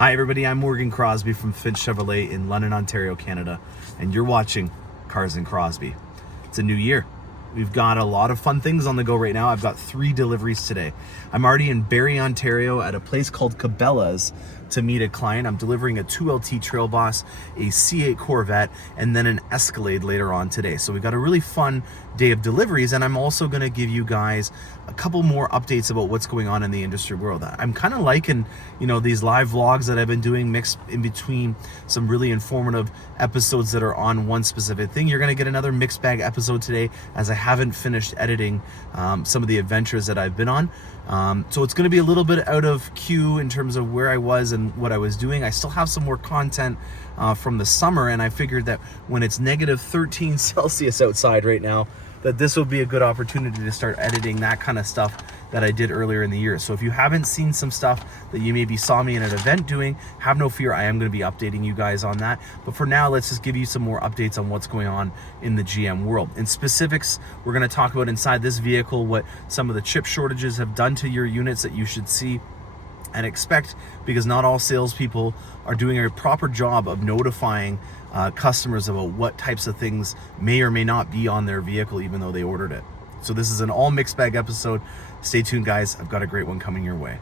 Hi everybody, I'm Crosbie from Finch Chevrolet in London, Ontario, Canada, and you're watching Cars and Crosby. It's a new year. We've got a lot of fun things on the go right now. I've got 3 deliveries today. I'm already in Barrie, Ontario at a place called Cabela's to meet a client. I'm delivering a 2LT Trail Boss, a C8 Corvette, and then an Escalade later on today. So we've got a really fun day of deliveries, and I'm also going to give you guys a couple more updates about what's going on in the industry world. I'm kind of liking, these live vlogs that I've been doing mixed in between some really informative episodes that are on one specific thing. You're going to get another mixed bag episode today as I haven't finished editing some of the adventures that I've been on. So it's going to be a little bit out of queue in terms of where I was and what I was doing. I still have some more content from the summer, and I figured that when it's negative 13 Celsius outside right now, that this would be a good opportunity to start editing that kind of stuff that I did earlier in the year. So if you haven't seen some stuff that you maybe saw me in an event doing, have no fear, I am going to be updating you guys on that. But for now, let's just give you some more updates on what's going on in the GM world. In specifics, we're going to talk about inside this vehicle what some of the chip shortages have done to your units that you should see and expect, because not all salespeople are doing a proper job of notifying customers about what types of things may or may not be on their vehicle even though they ordered it. So this is an all mixed bag episode. Stay tuned, guys. I've got a great one coming your way.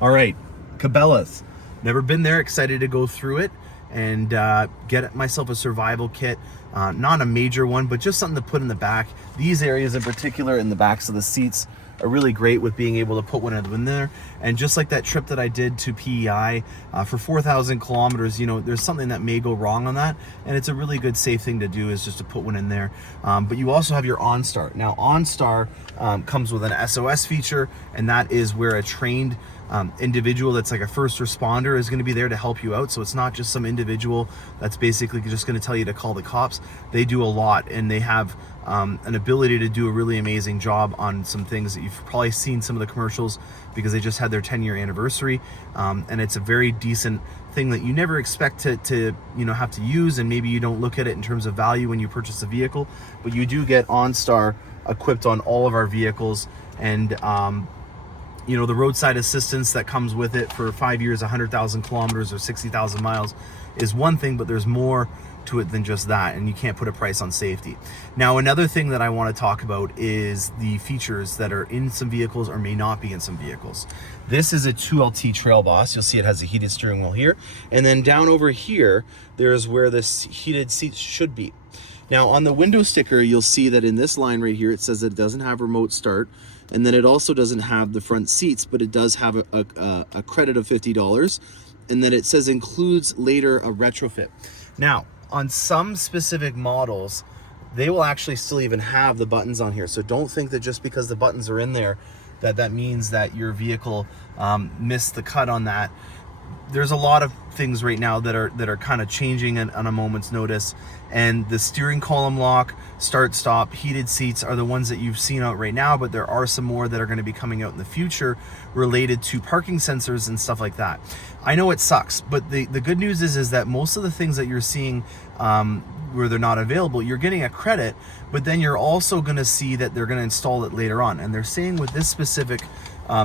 All right, Cabela's. Never been there, excited to go through it and get myself a survival kit. Not a major one, but just something to put in the back. These areas in particular in the backs of the seats are really great with being able to put one in there. And just like that trip that I did to PEI for 4,000 kilometers, there's something that may go wrong on that, and it's a really good safe thing to do is just to put one in there. But you also have your OnStar. Now OnStar comes with an SOS feature, and that is where a trained individual that's like a first responder is going to be there to help you out. So it's not just some individual that's basically just going to tell you to call the cops. They do a lot, and they have an ability to do a really amazing job on some things that you've probably seen some of the commercials, because they just had their 10-year anniversary, and it's a very decent thing that you never expect to have to use, and maybe you don't look at it in terms of value when you purchase a vehicle, but you do get OnStar equipped on all of our vehicles. And the roadside assistance that comes with it for 5 years, 100,000 kilometers or 60,000 miles is one thing, but there's more to it than just that, and you can't put a price on safety. Now, another thing that I want to talk about is the features that are in some vehicles or may not be in some vehicles. This is a 2LT Trail Boss. You'll see it has a heated steering wheel here, and then down over here, there's where this heated seats should be. Now, on the window sticker, you'll see that in this line right here, it says that it doesn't have remote start, and then it also doesn't have the front seats, but it does have a credit of $50, and then it says includes later a retrofit. Now, on some specific models, they will actually still even have the buttons on here. So don't think that just because the buttons are in there, that means that your vehicle missed the cut on that. There's a lot of things right now that are kind of changing on a moment's notice, and the steering column lock, start stop, heated seats are the ones that you've seen out right now, but there are some more that are going to be coming out in the future related to parking sensors and stuff like that. I know it sucks, but the good news is that most of the things that you're seeing where they're not available, you're getting a credit, but then you're also going to see that they're going to install it later on. And they're saying with this specific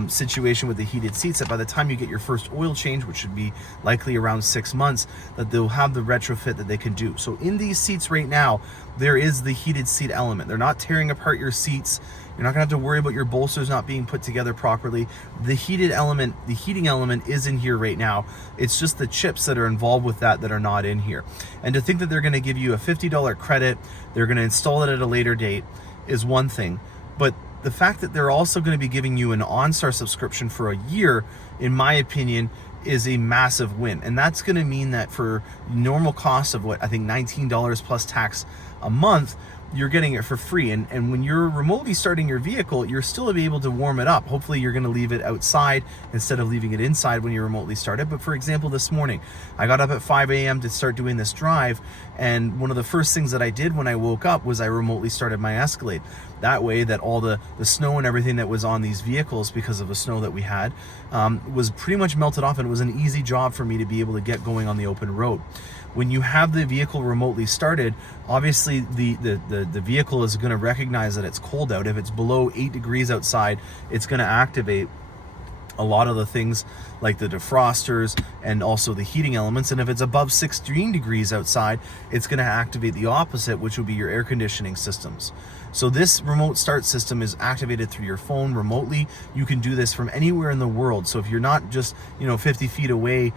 situation with the heated seats that by the time you get your first oil change, which should be likely around 6 months, that they'll have the retrofit that they can do. So in these seats right now, there is the heated seat element. They're not tearing apart your seats. You're not gonna have to worry about your bolsters not being put together properly. The heating element is in here right now. It's just the chips that are involved with that are not in here. And to think that they're gonna give you a $50 credit, they're gonna install it at a later date, is one thing. But the fact that they're also going to be giving you an OnStar subscription for a year, in my opinion, is a massive win. And that's going to mean that for normal cost of what I think $19 plus tax a month, you're getting it for free. And when you're remotely starting your vehicle, you're still able to warm it up. Hopefully you're going to leave it outside instead of leaving it inside when you remotely start it. But for example, this morning, I got up at 5 a.m. to start doing this drive. And one of the first things that I did when I woke up was I remotely started my Escalade. That way that all the snow and everything that was on these vehicles because of the snow that we had was pretty much melted off, and it was an easy job for me to be able to get going on the open road. When you have the vehicle remotely started, obviously the vehicle is going to recognize that it's cold out. If it's below 8 degrees outside, it's going to activate a lot of the things like the defrosters and also the heating elements. And if it's above 16 degrees outside, it's going to activate the opposite, which will be your air conditioning systems. So this remote start system is activated through your phone remotely. You can do this from anywhere in the world. So if you're not just 50 feet away,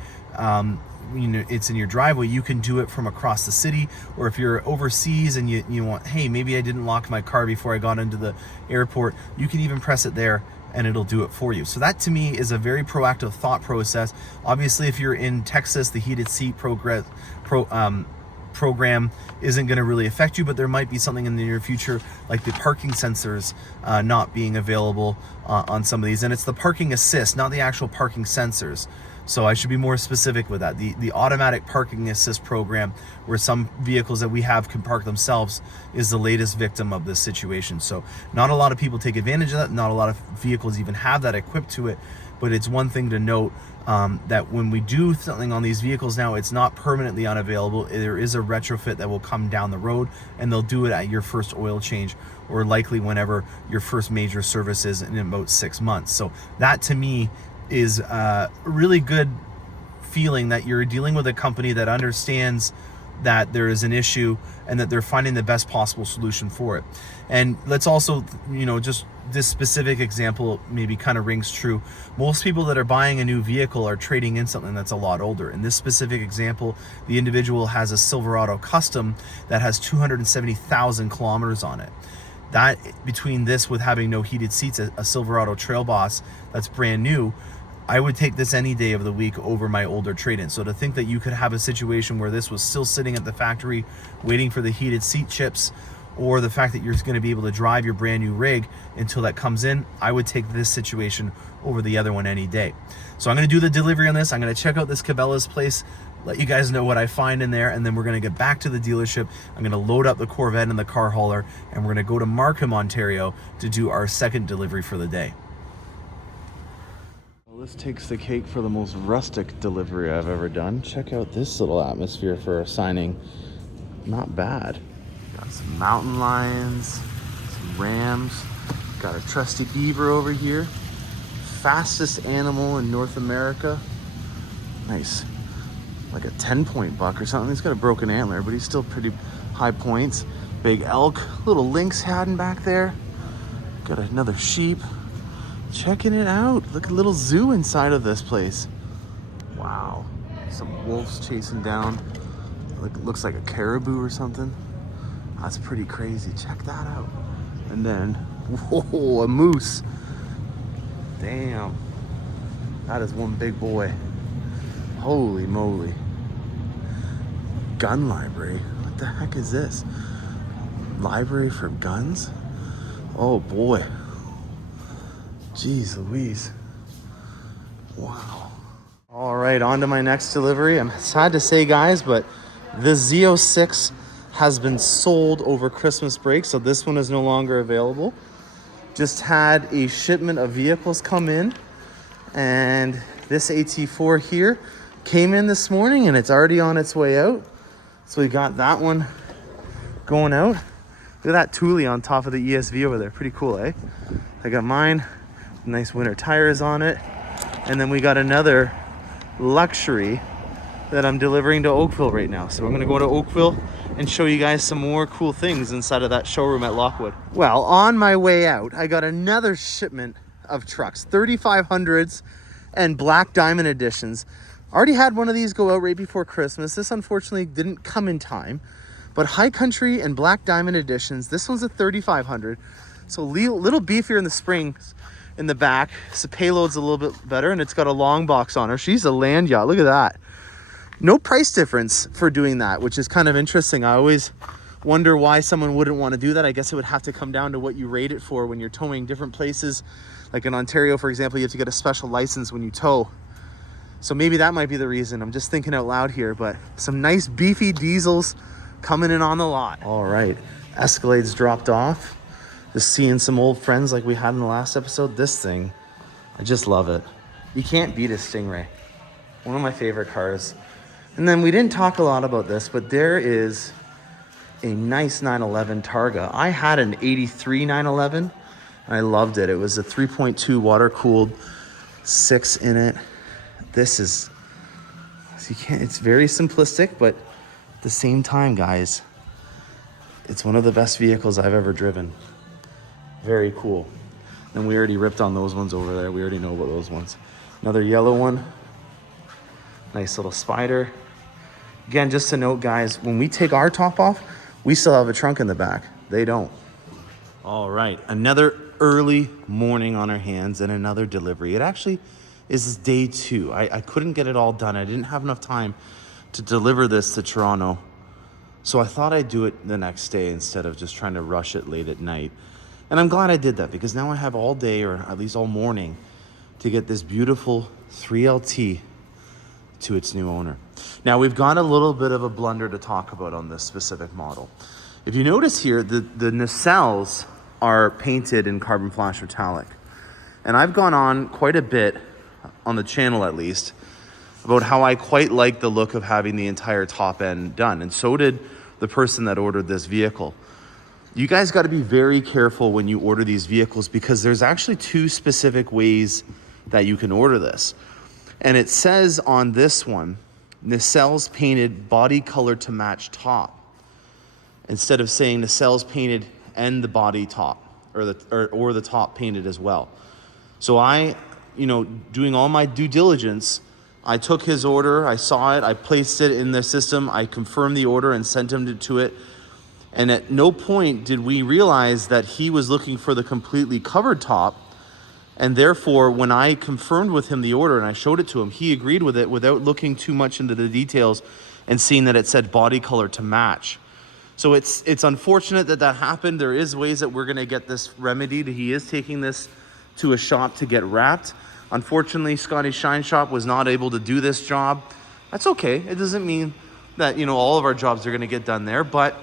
it's in your driveway, you can do it from across the city. Or if you're overseas and you want, hey, maybe I didn't lock my car before I got into the airport, you can even press it there and it'll do it for you. So that to me is a very proactive thought process. Obviously, if you're in Texas, the heated seat program isn't going to really affect you, but there might be something in the near future like the parking sensors not being available on some of these. And it's the parking assist, not the actual parking sensors. So I should be more specific with that. The automatic parking assist program, where some vehicles that we have can park themselves, is the latest victim of this situation. So not a lot of people take advantage of that. Not a lot of vehicles even have that equipped to it. But it's one thing to note that when we do something on these vehicles now, it's not permanently unavailable. There is a retrofit that will come down the road, and they'll do it at your first oil change, or likely whenever your first major service is in about 6 months. So that to me is a really good feeling that you're dealing with a company that understands that there is an issue and that they're finding the best possible solution for it. And let's also, just this specific example maybe kind of rings true. Most people that are buying a new vehicle are trading in something that's a lot older. In this specific example, the individual has a Silverado Custom that has 270,000 kilometers on it. That, between this with having no heated seats, a Silverado Trail Boss that's brand new, I would take this any day of the week over my older trade-in. So to think that you could have a situation where this was still sitting at the factory waiting for the heated seat chips, or the fact that you're going to be able to drive your brand new rig until that comes in, I would take this situation over the other one any day. So I'm going to do the delivery on this. I'm going to check out this Cabela's place, let you guys know what I find in there, and then we're going to get back to the dealership. I'm going to load up the Corvette in the car hauler, and we're going to go to Markham, Ontario to do our second delivery for the day. Well, this takes the cake for the most rustic delivery I've ever done. Check out this little atmosphere for a signing. Not bad. Got some mountain lions, some rams, got a trusty beaver over here. Fastest animal in North America. Nice. Like a 10-point buck or something. He's got a broken antler, but he's still pretty high points. Big elk, little lynx hiding back there. Got another sheep. Checking it out. Look at a little zoo inside of this place. Wow. Some wolves chasing down. Looks like a caribou or something. That's pretty crazy. Check that out. And then, whoa, a moose. Damn. That is one big boy. Holy moly. Gun library. What the heck is this? Library for guns? Oh boy. Jeez Louise. Wow. All right, on to my next delivery. I'm sad to say, guys, but the Z06 has been sold over Christmas break, so this one is no longer available. Just had a shipment of vehicles come in, and this AT4 here came in this morning, and it's already on its way out. So we got that one going out. Look at that Thule on top of the ESV over there. Pretty cool, eh? I got mine. Nice winter tires on it. And then we got another luxury that I'm delivering to Oakville right now. So I'm gonna go to Oakville and show you guys some more cool things inside of that showroom at Lockwood. Well, on my way out, I got another shipment of trucks, 3500s and Black Diamond editions. Already had one of these go out right before Christmas. This unfortunately didn't come in time, but High Country and Black Diamond editions. This one's a 3500, so a little beefier in the springs in the back. So payload's a little bit better, and it's got a long box on her. She's a land yacht. Look at that. No price difference for doing that, which is kind of interesting. I always wonder why someone wouldn't want to do that. I guess it would have to come down to what you rate it for when you're towing different places. Like in Ontario, for example, you have to get a special license when you tow. So maybe that might be the reason. I'm just thinking out loud here, but some nice beefy diesels coming in on the lot. All right, Escalade's dropped off. Just seeing some old friends like we had in the last episode. This thing, I just love it. You can't beat a Stingray. One of my favorite cars. And then we didn't talk a lot about this, but there is a nice 911 Targa. I had an 83 911 and I loved it. It was a 3.2 water-cooled 6 in it. This is, it's very simplistic, but at the same time, guys, it's one of the best vehicles I've ever driven. Very cool. And we already ripped on those ones over there. We already know about those ones. Another yellow one. Nice little Spider. Again, just to note, guys, when we take our top off, we still have a trunk in the back. They don't. All right, another early morning on our hands and another delivery. It actually is day 2. I couldn't get it all done. I didn't have enough time to deliver this to Toronto. So I thought I'd do it the next day instead of just trying to rush it late at night. And I'm glad I did that because now I have all day, or at least all morning, to get this beautiful 3LT to its new owner. Now we've got a little bit of a blunder to talk about on this specific model. If you notice here, the nacelles are painted in carbon flash metallic. And I've gone on quite a bit, on the channel at least, about how I quite like the look of having the entire top end done. And so did the person that ordered this vehicle. You guys got to be very careful when you order these vehicles because there's actually 2 specific ways that you can order this. And it says on this one, nacelles painted body color to match top, instead of saying nacelles painted and the body top, or the top painted as well. So I, doing all my due diligence, I took his order, I saw it, I placed it in the system, I confirmed the order and sent him to it. And at no point did we realize that he was looking for the completely covered top. And therefore, when I confirmed with him the order and I showed it to him, he agreed with it without looking too much into the details and seeing that it said body color to match. So it's unfortunate that happened. There is ways that we're gonna get this remedied. He is taking this to a shop to get wrapped. Unfortunately, Scotty's Shine Shop was not able to do this job. That's okay. It doesn't mean that, all of our jobs are gonna get done there. But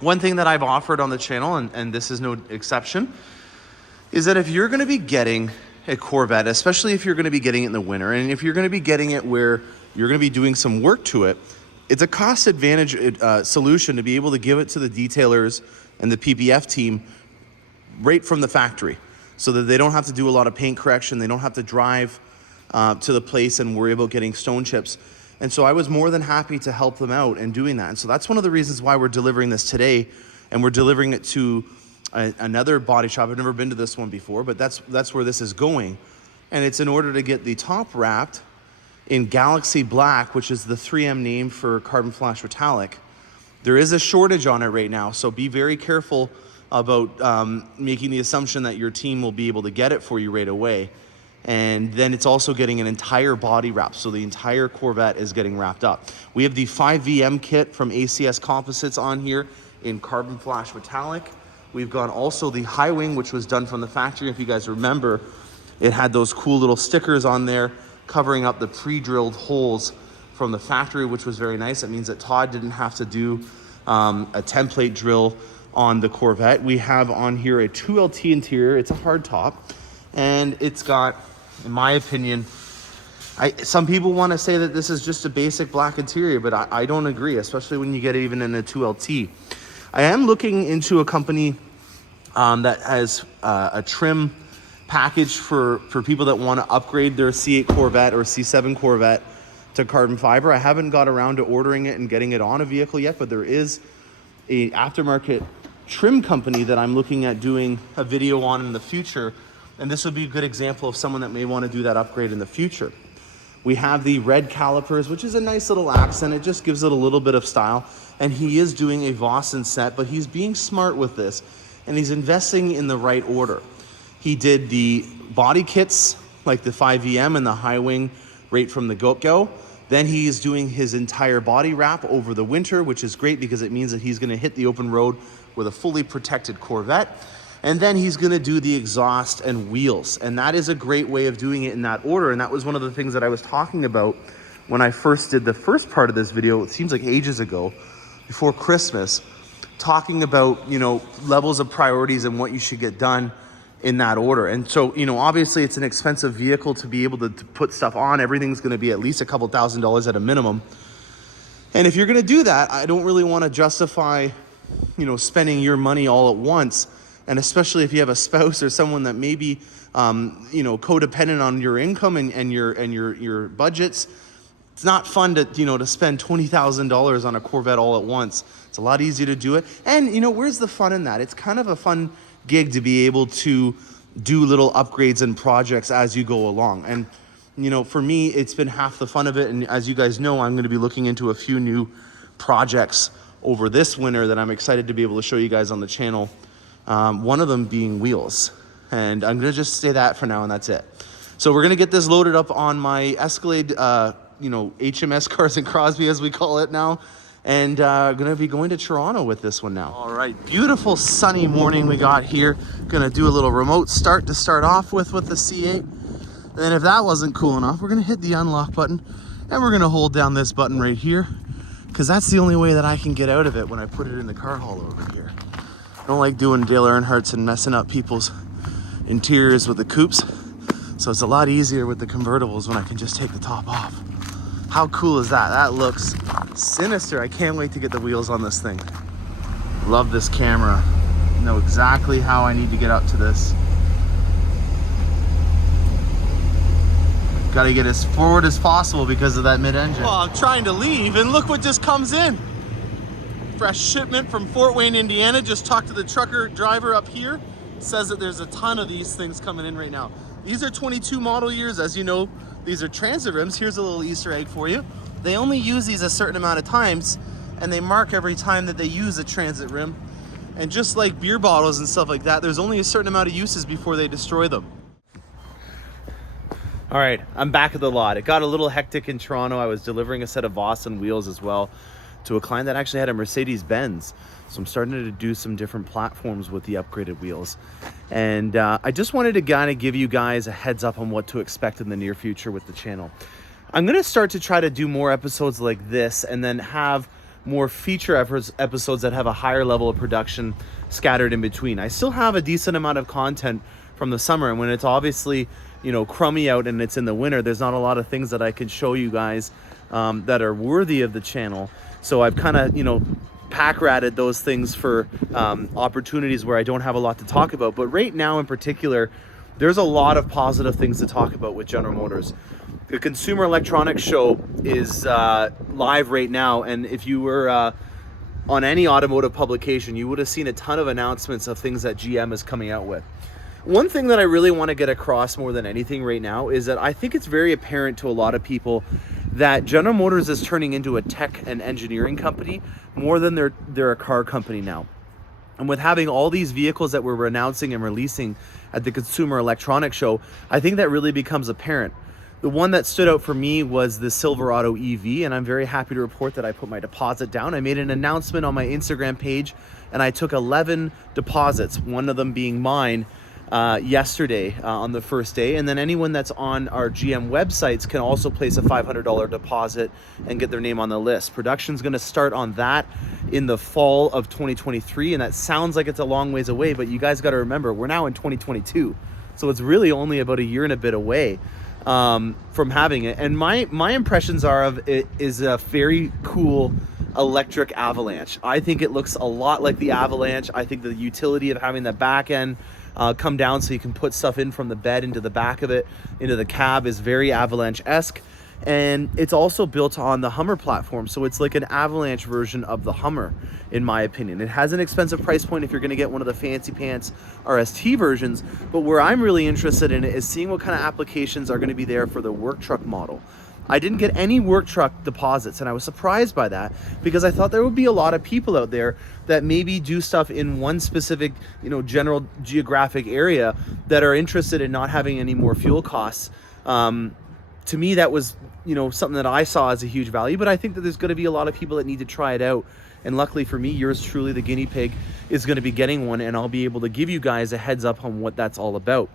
one thing that I've offered on the channel, and this is no exception, is that if you're gonna be getting a Corvette, especially if you're gonna be getting it in the winter, and if you're gonna be getting it where you're gonna be doing some work to it, it's a cost advantage solution to be able to give it to the detailers and the PPF team right from the factory, so that they don't have to do a lot of paint correction, they don't have to drive to the place and worry about getting stone chips. And so I was more than happy to help them out in doing that. And so that's one of the reasons why we're delivering this today, and we're delivering it to another body shop. I've never been to this one before, but that's where this is going. And it's in order to get the top wrapped in Galaxy Black, which is the 3M name for carbon flash metallic. There is a shortage on it right now, so be very careful about making the assumption that your team will be able to get it for you right away. And then it's also getting an entire body wrap, so the entire Corvette is getting wrapped up. We have the 5VM kit from ACS Composites on here in carbon flash metallic. We've got also the high wing, which was done from the factory. If you guys remember, it had those cool little stickers on there covering up the pre-drilled holes from the factory, which was very nice. It means that Todd didn't have to do a template drill on the Corvette. We have on here a 2LT interior. It's a hard top, and it's got, in my opinion, some people want to say that this is just a basic black interior, but I don't agree, especially when you get it even in a 2LT. I am looking into a company that has a trim package for people that want to upgrade their C8 Corvette or C7 Corvette to carbon fiber. I haven't got around to ordering it and getting it on a vehicle yet, but there is a aftermarket trim company that I'm looking at doing a video on in the future, and this would be a good example of someone that may want to do that upgrade in the future. We have the red calipers, which is a nice little accent. It just gives it a little bit of style, and he is doing a Vossen set, but he's being smart with this, and he's investing in the right order. He did the body kits, like the 5VM and the high wing right from the go-go. Then he's doing his entire body wrap over the winter, which is great because it means that he's gonna hit the open road with a fully protected Corvette. And then he's gonna do the exhaust and wheels. And that is a great way of doing it in that order. And that was one of the things that I was talking about when I first did the first part of this video, it seems like ages ago, before Christmas, talking about, you know, levels of priorities and what you should get done in that order. And so, you know, obviously it's an expensive vehicle to be able to put stuff on. Everything's gonna be at least a couple $1,000s at a minimum. And if you're gonna do that, I don't really wanna justify, you know, spending your money all at once. And especially if you have a spouse or someone that may be, you know, codependent on your income and your budgets. It's not fun to, you know, to spend $20,000 on a Corvette all at once. It's a lot easier to do it. And, you know, where's the fun in that? It's kind of a fun gig to be able to do little upgrades and projects as you go along. And, you know, for me, it's been half the fun of it. And as you guys know, I'm going to be looking into a few new projects over this winter that I'm excited to be able to show you guys on the channel. One of them being wheels. And I'm going to just say that for now, and that's it. So we're going to get this loaded up on my Escalade, you know, HMS Cars and Crosbie, as we call it now. And gonna be going to Toronto with this one now. All right, beautiful sunny morning we got here. Gonna do a little remote start to start off with the C8. And if that wasn't cool enough, we're gonna hit the unlock button and we're gonna hold down this button right here, because that's the only way that I can get out of it when I put it in the car haul over here. I don't like doing Dale Earnhardt's and messing up people's interiors with the coupes. So it's a lot easier with the convertibles when I can just take the top off. How cool is that? That looks sinister. I can't wait to get the wheels on this thing. Love this camera. Know exactly how I need to get up to this. Gotta get as forward as possible because of that mid-engine. Well, I'm trying to leave and look what just comes in. Fresh shipment from Fort Wayne, Indiana. Just talked to the trucker driver up here. Says that there's a ton of these things coming in right now. These are 22 model years. As you know, these are transit rims. Here's a little Easter egg for you. They only use these a certain amount of times, and they mark every time that they use a transit rim. And just like beer bottles and stuff like that, there's only a certain amount of uses before they destroy them. All right, I'm back at the lot. It got a little hectic in Toronto. I was delivering a set of Boston wheels as well to a client that actually had a Mercedes-Benz. So I'm starting to do some different platforms with the upgraded wheels. And I just wanted to kind of give you guys a heads up on what to expect in the near future with the channel. I'm gonna start to try to do more episodes like this and then have more feature episodes that have a higher level of production scattered in between. I still have a decent amount of content from the summer, and when it's obviously, you know, crummy out and it's in the winter, there's not a lot of things that I can show you guys that are worthy of the channel. So I've kind of, you know, pack ratted those things for opportunities where I don't have a lot to talk about. But right now in particular, there's a lot of positive things to talk about with General Motors. The Consumer Electronics Show is live right now, and if you were on any automotive publication, you would have seen a ton of announcements of things that GM is coming out with. One thing that I really want to get across more than anything right now is that I think it's very apparent to a lot of people that General Motors is turning into a tech and engineering company more than they're a car company now. And with having all these vehicles that we're announcing and releasing at the Consumer Electronics Show, I think that really becomes apparent. The one that stood out for me was the Silverado EV, and I'm very happy to report that I put my deposit down. I made an announcement on my Instagram page, and I took 11 deposits, one of them being mine, yesterday on the first day. And then anyone that's on our GM websites can also place a $500 deposit and get their name on the list. Production's going to start on that in the fall of 2023, and that sounds like it's a long ways away, but you guys got to remember, we're now in 2022, so it's really only about a year and a bit away from having it. And my impressions are of it is a very cool electric Avalanche. I think it looks a lot like the Avalanche. I think the utility of having the back end come down so you can put stuff in from the bed into the back of it, into the cab, is very Avalanche-esque. And it's also built on the Hummer platform, so it's like an Avalanche version of the Hummer, in my opinion. It has an expensive price point if you're going to get one of the fancy pants RST versions, but where I'm really interested in it is seeing what kind of applications are going to be there for the work truck model. I didn't get any work truck deposits, and I was surprised by that because I thought there would be a lot of people out there that maybe do stuff in one specific, you know, general geographic area that are interested in not having any more fuel costs to me, that was, you know, something that I saw as a huge value, but I think that there's going to be a lot of people that need to try it out. And luckily for me, yours truly, the guinea pig, is going to be getting one, and I'll be able to give you guys a heads up on what that's all about.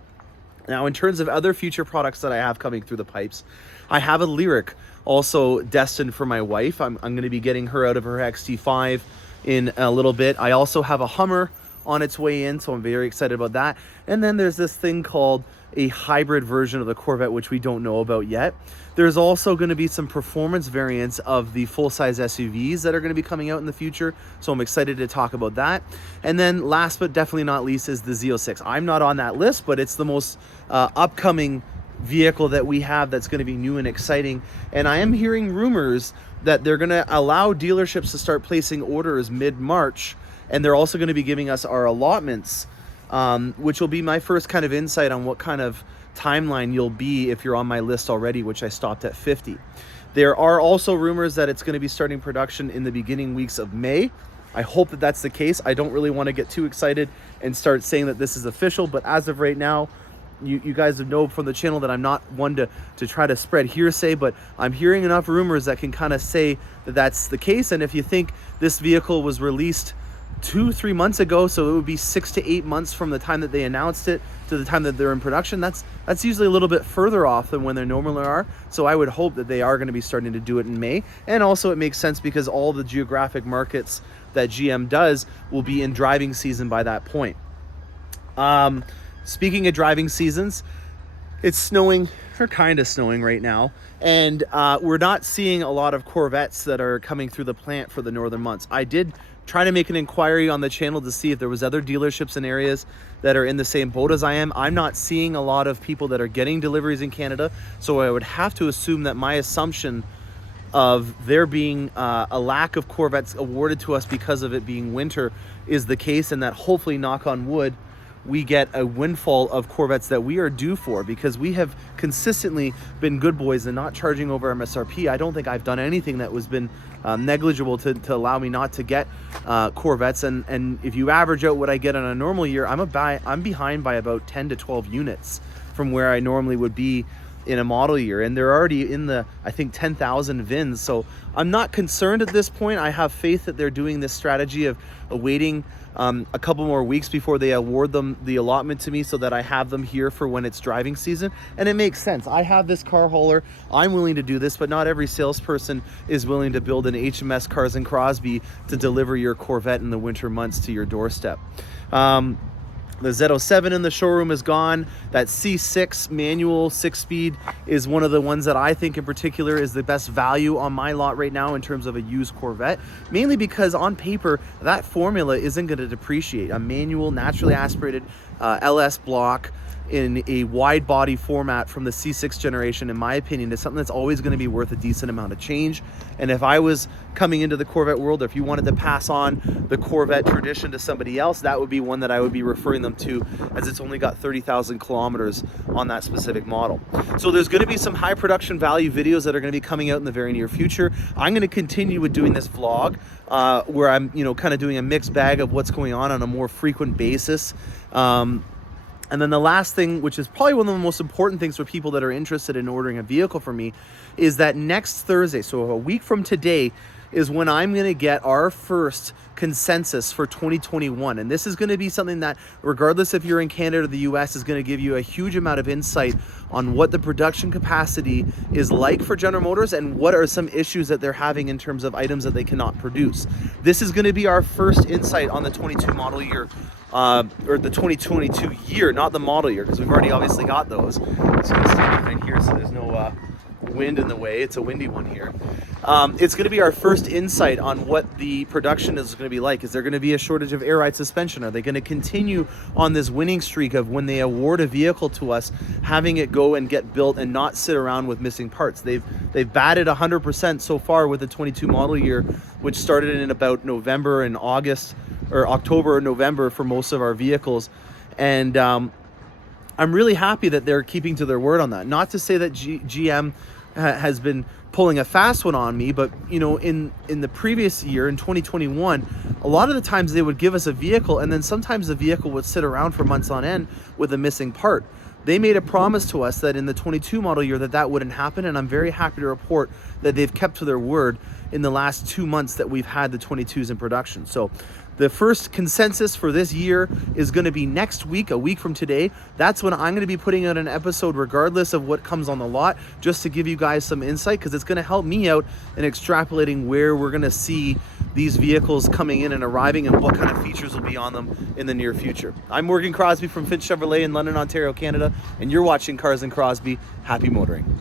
Now, in terms of other future products that I have coming through the pipes, I have a Lyric also destined for my wife. I'm going to be getting her out of her XT5 in a little bit. I also have a Hummer on its way in, so I'm very excited about that. And then there's this thing called a hybrid version of the Corvette, which we don't know about yet. There's also going to be some performance variants of the full-size SUVs that are going to be coming out in the future, so I'm excited to talk about that. And then last but definitely not least is the Z06. I'm not on that list, but it's the most upcoming vehicle that we have that's going to be new and exciting. And I am hearing rumors that they're going to allow dealerships to start placing orders mid-March, and they're also going to be giving us our allotments, which will be my first kind of insight on what kind of timeline you'll be if you're on my list already, which I stopped at 50. There are also rumors that it's going to be starting production in the beginning weeks of May. I hope that that's the case. I don't really want to get too excited and start saying that this is official, but as of right now, you guys know from the channel that I'm not one to try to spread hearsay, but I'm hearing enough rumors that can kind of say that that's the case. And if you think this vehicle was released 2-3 months ago, so it would be 6 to 8 months from the time that they announced it to the time that they're in production, that's usually a little bit further off than when they normally are. So I would hope that they are going to be starting to do it in May. And also it makes sense because all the geographic markets that GM does will be in driving season by that point. Speaking of driving seasons, it's snowing, or kind of snowing right now, and we're not seeing a lot of Corvettes that are coming through the plant for the northern months. I did try to make an inquiry on the channel to see if there was other dealerships in areas that are in the same boat as I am. I'm not seeing a lot of people that are getting deliveries in Canada, so I would have to assume that my assumption of there being a lack of Corvettes awarded to us because of it being winter is the case, and that hopefully, knock on wood, we get a windfall of Corvettes that we are due for, because we have consistently been good boys and not charging over MSRP. I don't think I've done anything that was been negligible to allow me not to get Corvettes, and if you average out what I get on a normal year, I'm behind by about 10 to 12 units from where I normally would be in a model year, and they're already in the, I think, 10,000 VINs. So I'm not concerned at this point. I have faith that they're doing this strategy of awaiting a couple more weeks before they award them the allotment to me, so that I have them here for when it's driving season. And it makes sense. I have this car hauler. I'm willing to do this, but not every salesperson is willing to build an HMS Cars and Crosby to deliver your Corvette in the winter months to your doorstep. The Z07 in the showroom is gone. That C6 manual 6-speed is one of the ones that I think in particular is the best value on my lot right now in terms of a used Corvette, mainly because on paper that formula isn't going to depreciate. A manual, naturally aspirated LS block in a wide body format from the C6 generation, in my opinion, is something that's always going to be worth a decent amount of change. And if I was coming into the Corvette world, or if you wanted to pass on the Corvette tradition to somebody else, that would be one that I would be referring them to, as it's only got 30,000 kilometers on that specific model. So there's going to be some high production value videos that are going to be coming out in the very near future. I'm going to continue with doing this vlog where I'm, kind of doing a mixed bag of what's going on a more frequent basis. And then the last thing, which is probably one of the most important things for people that are interested in ordering a vehicle from me, is that next Thursday, so a week from today, is when I'm going to get our first consensus for 2021. And this is going to be something that, regardless if you're in Canada or the US, is going to give you a huge amount of insight on what the production capacity is like for General Motors and what are some issues that they're having in terms of items that they cannot produce. This is going to be our first insight on the 22 model year, or the 2022 year, not the model year, because we've already obviously got those. So I'm standing right here, so there's no wind in the way. It's a windy one here. It's going to be our first insight on what the production is going to be like. Is there going to be a shortage of air ride suspension? Are they going to continue on this winning streak of, when they award a vehicle to us, having it go and get built and not sit around with missing parts? They've batted 100% so far with the 22 model year, which started in about November and August, or October or November for most of our vehicles. And I'm really happy that they're keeping to their word on that. Not to say that GM has been pulling a fast one on me, but in the previous year, in 2021, a lot of the times they would give us a vehicle, and then sometimes the vehicle would sit around for months on end with a missing part. they made a promise to us that in the 22 model year that wouldn't happen, and I'm very happy to report that they've kept to their word in the last 2 months that we've had the 22s in production. So the first consensus for this year is going to be next week, a week from today. That's when I'm going to be putting out an episode regardless of what comes on the lot, just to give you guys some insight, because it's going to help me out in extrapolating where we're going to see these vehicles coming in and arriving and what kind of features will be on them in the near future. I'm Morgan Crosbie from Finch Chevrolet in London, Ontario, Canada, and you're watching Cars and Crosby. Happy motoring.